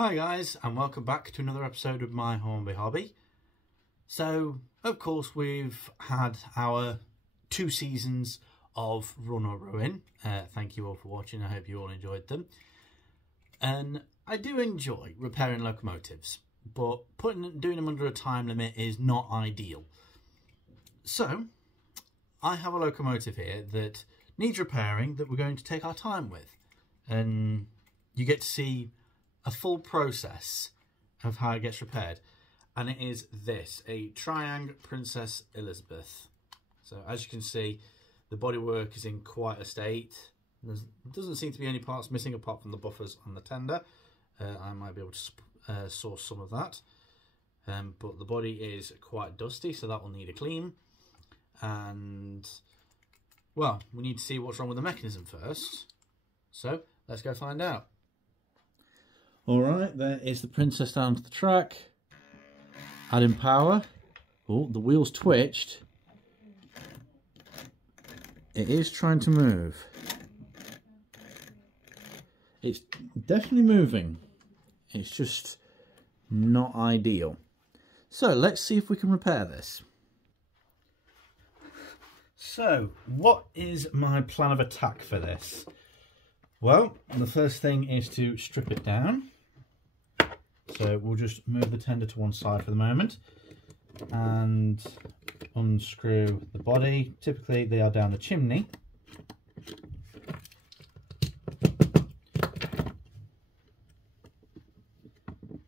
Hi guys, and welcome back to another episode of my Hornby Hobby. So, of course, we've had our 2 seasons of Run or Ruin. Thank you all for watching. I hope you all enjoyed them. And I do enjoy repairing locomotives, but doing them under a time limit is not ideal. So, I have a locomotive here that needs repairing that we're going to take our time with. And you get to see a full process of how it gets repaired, and it is this, a Triang Princess Elizabeth. So as you can see, the bodywork is in quite a state. There doesn't seem to be any parts missing apart from the buffers on the tender. I might be able to source some of that, but the body is quite dusty, so that will need a clean. And well, we need to see what's wrong with the mechanism first, so let's go find out. Alright, there is the Princess down to the track. Adding power. Oh, the wheels twitched. It is trying to move. It's definitely moving. It's just not ideal. So, let's see if we can repair this. So, what is my plan of attack for this? Well, the first thing is to strip it down. So we'll just move the tender to one side for the moment and unscrew the body. Typically they are down the chimney.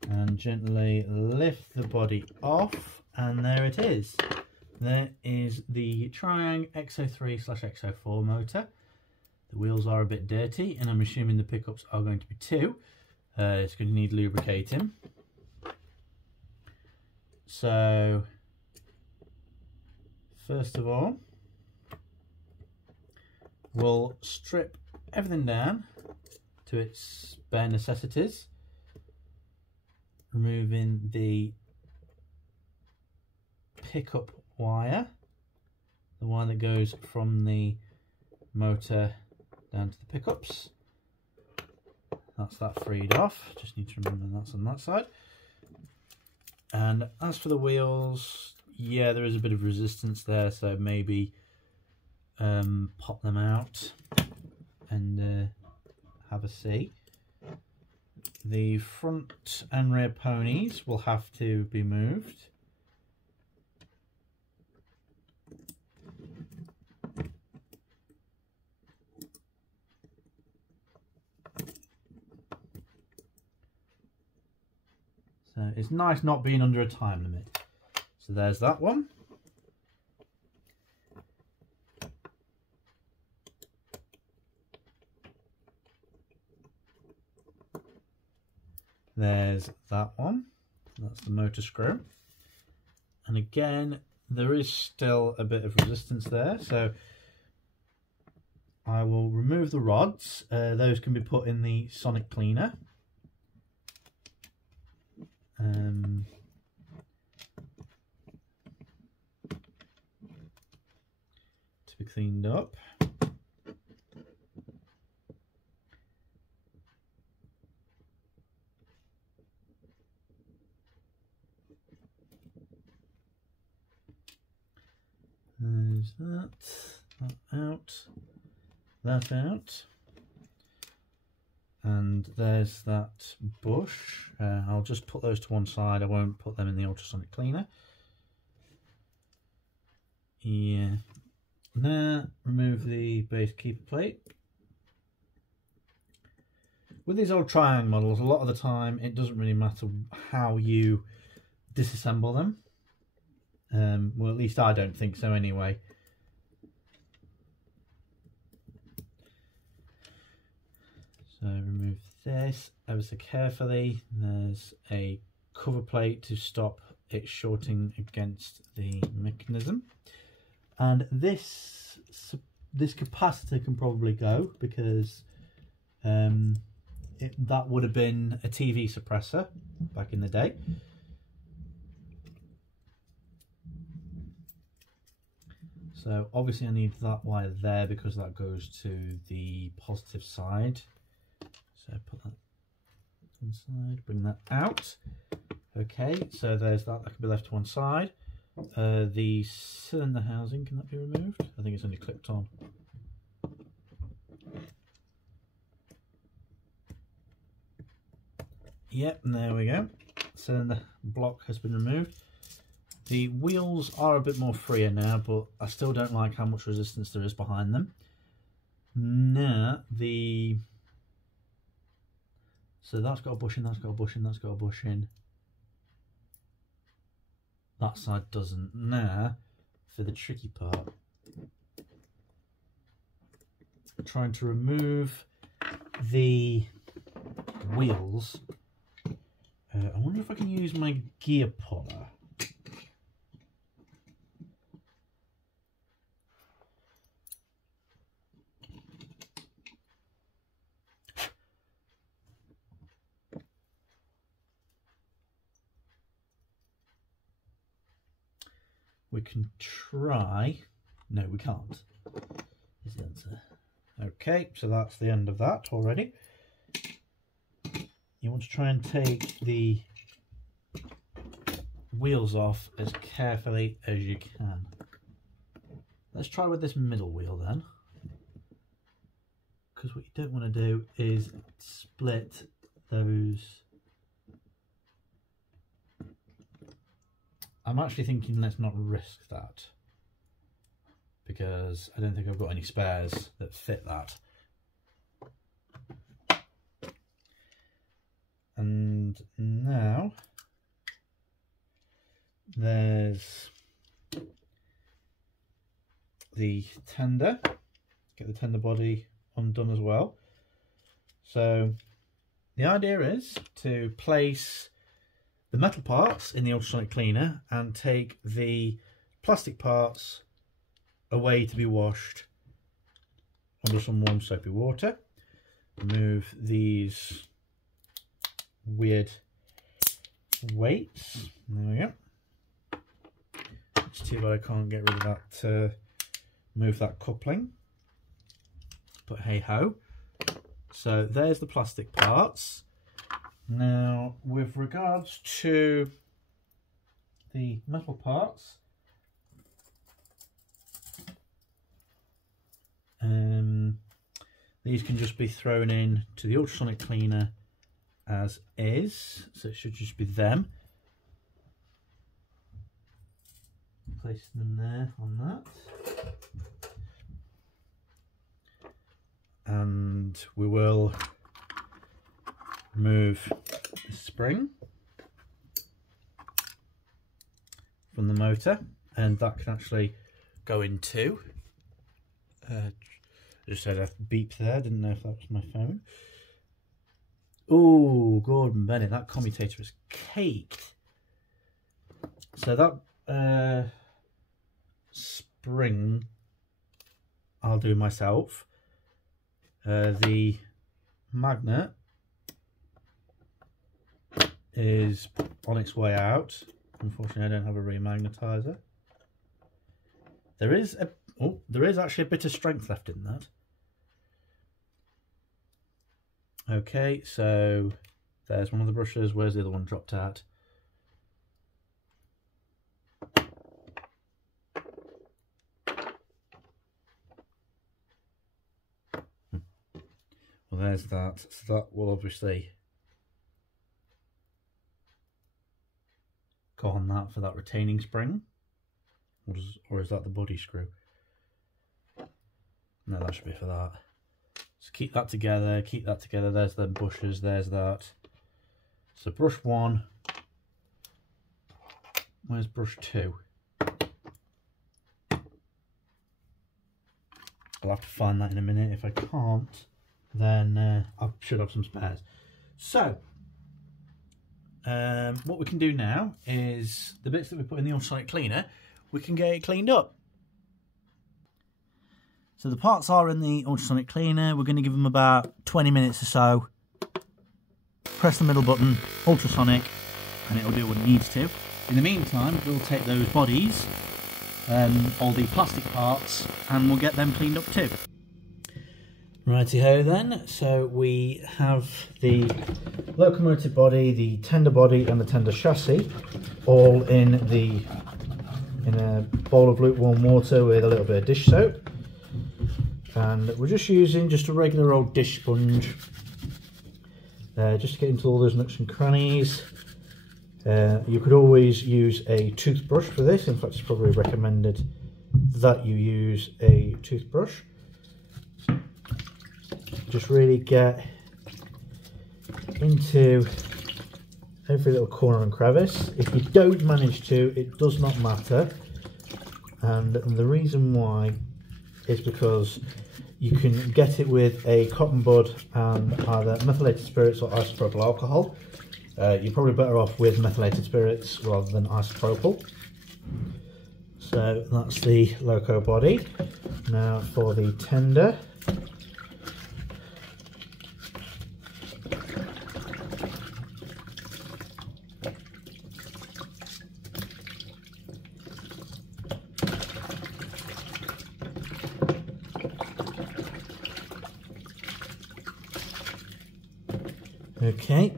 And gently lift the body off, and there it is. There is the Triang XO3/XO4 motor. The wheels are a bit dirty, and I'm assuming the pickups are going to be too. It's going to need lubricating. So, first of all, we'll strip everything down to its bare necessities, removing the pickup wire, the one that goes from the motor down to the pickups. That's that freed off. Just need to remember that's on that side. And as for the wheels, yeah, there is a bit of resistance there, so maybe pop them out and have a see. The front and rear ponies will have to be moved. So it's nice not being under a time limit. So there's that one. There's that one. That's the motor screw. And again, there is still a bit of resistance there. So I will remove the rods. Those can be put in the sonic cleaner. To be cleaned up. There's that out, that out. And there's that bush. I'll just put those to one side. I won't put them in the ultrasonic cleaner. Yeah. Now, remove the base keeper plate. With these old Triang models, a lot of the time it doesn't really matter how you disassemble them. Well, at least I don't think so anyway. So remove this ever so carefully. There's a cover plate to stop it shorting against the mechanism. And this capacitor can probably go, because that would have been a TV suppressor back in the day. So obviously I need that wire there because that goes to the positive side. So put that inside, bring that out. Okay, so there's that can be left to one side. The cylinder housing, can that be removed? I think it's only clipped on. Yep, and there we go. Cylinder block has been removed. The wheels are a bit more freer now, but I still don't like how much resistance there is behind them. Now, so that's got a bushing, that's got a bushing, that's got a bushing. That side doesn't. Now, for the tricky part, trying to remove the wheels. I wonder if I can use my gear puller. We can try. No, we can't, is the answer. Okay, so that's the end of that already. You want to try and take the wheels off as carefully as you can. Let's try with this middle wheel then. Because what you don't want to do is split those. I'm actually thinking let's not risk that, because I don't think I've got any spares that fit that. And now there's the tender. Get the tender body undone as well. So the idea is to place the metal parts in the ultrasonic cleaner and take the plastic parts away to be washed under some warm soapy water. Remove these weird weights. There we go. It's too bad I can't get rid of that, move that coupling. But hey ho. So there's the plastic parts. Now, with regards to the metal parts, these can just be thrown in to the ultrasonic cleaner as is, so it should just be them. Placing them there on that. And we will remove the spring from the motor, and that can actually go in too. Just had a beep there, didn't know if that was my phone. Oh, Gordon Bennett, that commutator is caked. So that spring I'll do myself. The magnet is on its way out. Unfortunately, I don't have a remagnetizer. There is actually a bit of strength left in that. Okay, so there's one of the brushes. Where's the other one dropped out? Well, there's that. So that will obviously go on that for that retaining spring. Or is that the body screw? No, that should be for that. So keep that together, keep that together. There's the bushes, there's that. So brush 1. Where's brush 2? I'll have to find that in a minute. If I can't, then I should have some spares. So what we can do now is the bits that we put in the ultrasonic cleaner, we can get it cleaned up. So the parts are in the ultrasonic cleaner. We're going to give them about 20 minutes or so. Press the middle button, ultrasonic, and it'll do what it needs to. In the meantime, we'll take those bodies, all the plastic parts, and we'll get them cleaned up too. Righty ho then, so we have the locomotive body, the tender body and the tender chassis all in a bowl of lukewarm water with a little bit of dish soap, and we're just using just a regular old dish sponge just to get into all those nooks and crannies. You could always use a toothbrush for this. In fact, it's probably recommended that you use a toothbrush. Just really get into every little corner and crevice. If you don't manage to, it does not matter, and the reason why is because you can get it with a cotton bud and either methylated spirits or isopropyl alcohol. You're probably better off with methylated spirits rather than isopropyl. So that's the loco body. Now for the tender. Okay,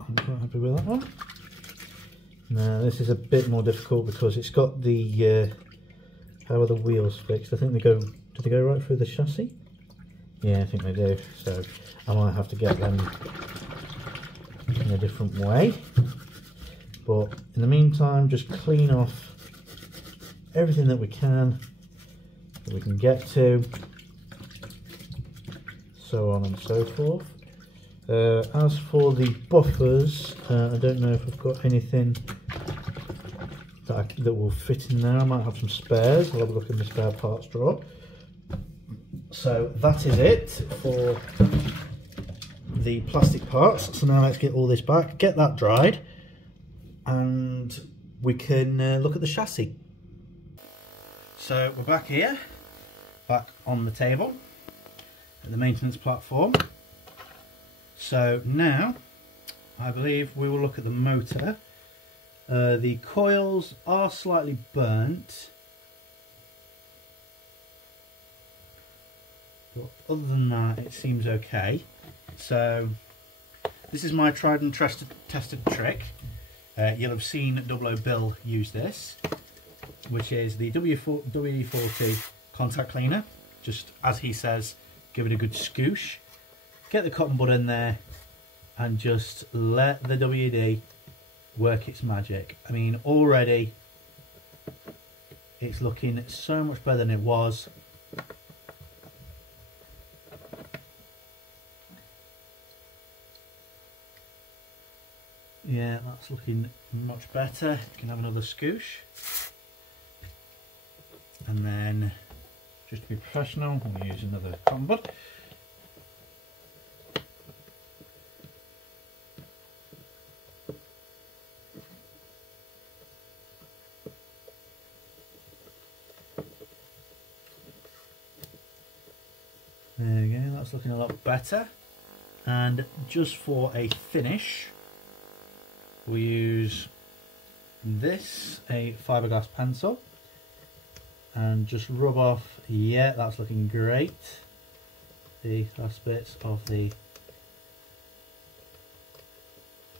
I'm quite happy with that one. Now this is a bit more difficult because it's got the how are the wheels fixed? I think they go, do they go right through the chassis? Yeah, I think they do, so I might have to get them in a different way. But in the meantime, just clean off everything that we can get to, so on and so forth. As for the buffers, I don't know if I've got anything that will fit in there. I might have some spares. I'll have a look in the spare parts drawer. So that is it for the plastic parts. So now let's get all this back, get that dried, and we can look at the chassis. So we're back here, back on the table at the maintenance platform. So now I believe we will look at the motor. The coils are slightly burnt, but other than that it seems okay. So this is my tried and tested trick. You'll have seen Double-O Bill use this, which is the WD-40 contact cleaner. Just as he says, give it a good scoosh. Get the cotton bud in there and just let the WD work its magic. I mean, already it's looking so much better than it was. Yeah, that's looking much better. You can have another scoosh. And then, just to be professional, I'm going to use another cotton bud. There we go, that's looking a lot better. And just for a finish, we'll use this, a fiberglass pencil, and just rub off, yeah, that's looking great, the last bits of the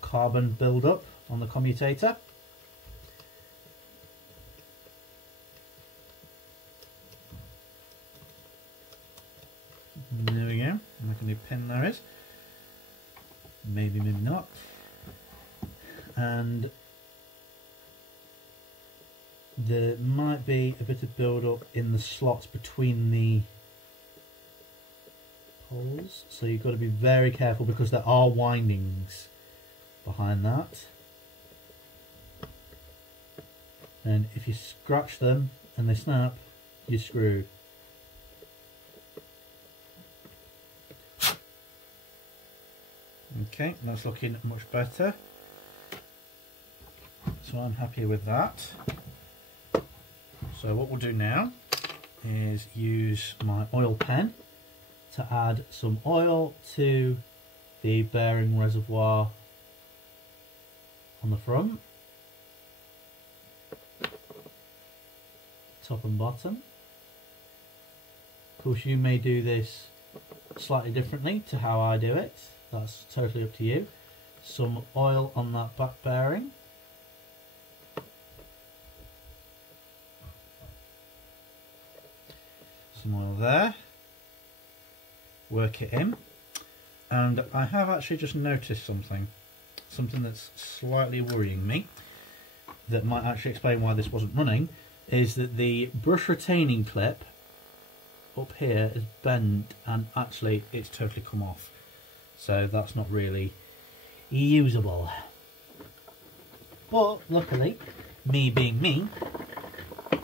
carbon build-up on the commutator. There we go, look a new pin there is. Maybe, maybe not. And there might be a bit of build-up in the slots between the holes, so you've got to be very careful because there are windings behind that. And if you scratch them and they snap, you're screwed. Okay, that's looking much better. So I'm happy with that. So what we'll do now is use my oil pen to add some oil to the bearing reservoir on the front, top and bottom. Of course, you may do this slightly differently to how I do it. That's totally up to you. Some oil on that back bearing. Some oil there. Work it in. And I have actually just noticed something that's slightly worrying me, that might actually explain why this wasn't running, is that the brush retaining clip up here is bent and actually it's totally come off. So that's not really usable. But luckily, me being me,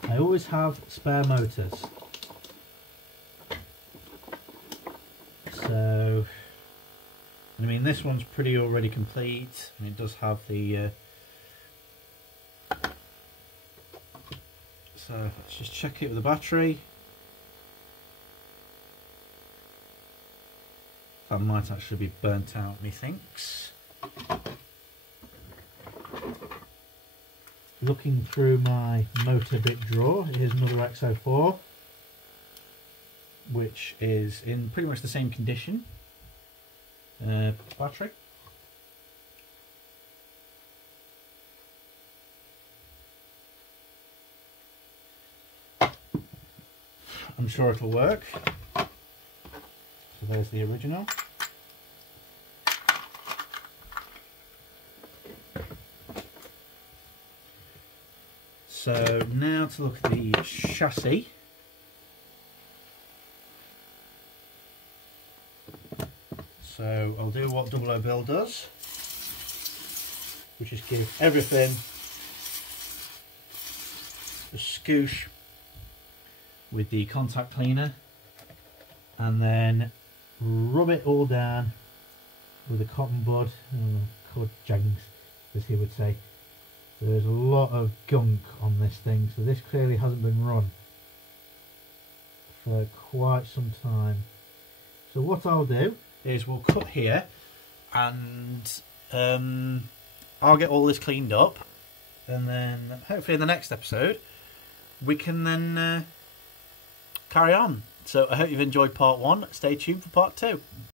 I always have spare motors. So, I mean, this one's pretty already complete, and it does have the so let's just check it with the battery. That might actually be burnt out, methinks. Looking through my motor bit drawer, here's another XO4, which is in pretty much the same condition. Battery. I'm sure it'll work. So there's the original. So now to look at the chassis. So I'll do what Double O Bill does, which is give everything a scoosh with the contact cleaner and then rub it all down with a cotton bud, cod jangs as he would say. So there's a lot of gunk on this thing, so this clearly hasn't been run for quite some time. So what I'll do is we'll cut here and I'll get all this cleaned up, and then hopefully in the next episode we can then carry on. So I hope you've enjoyed part 1. Stay tuned for part 2.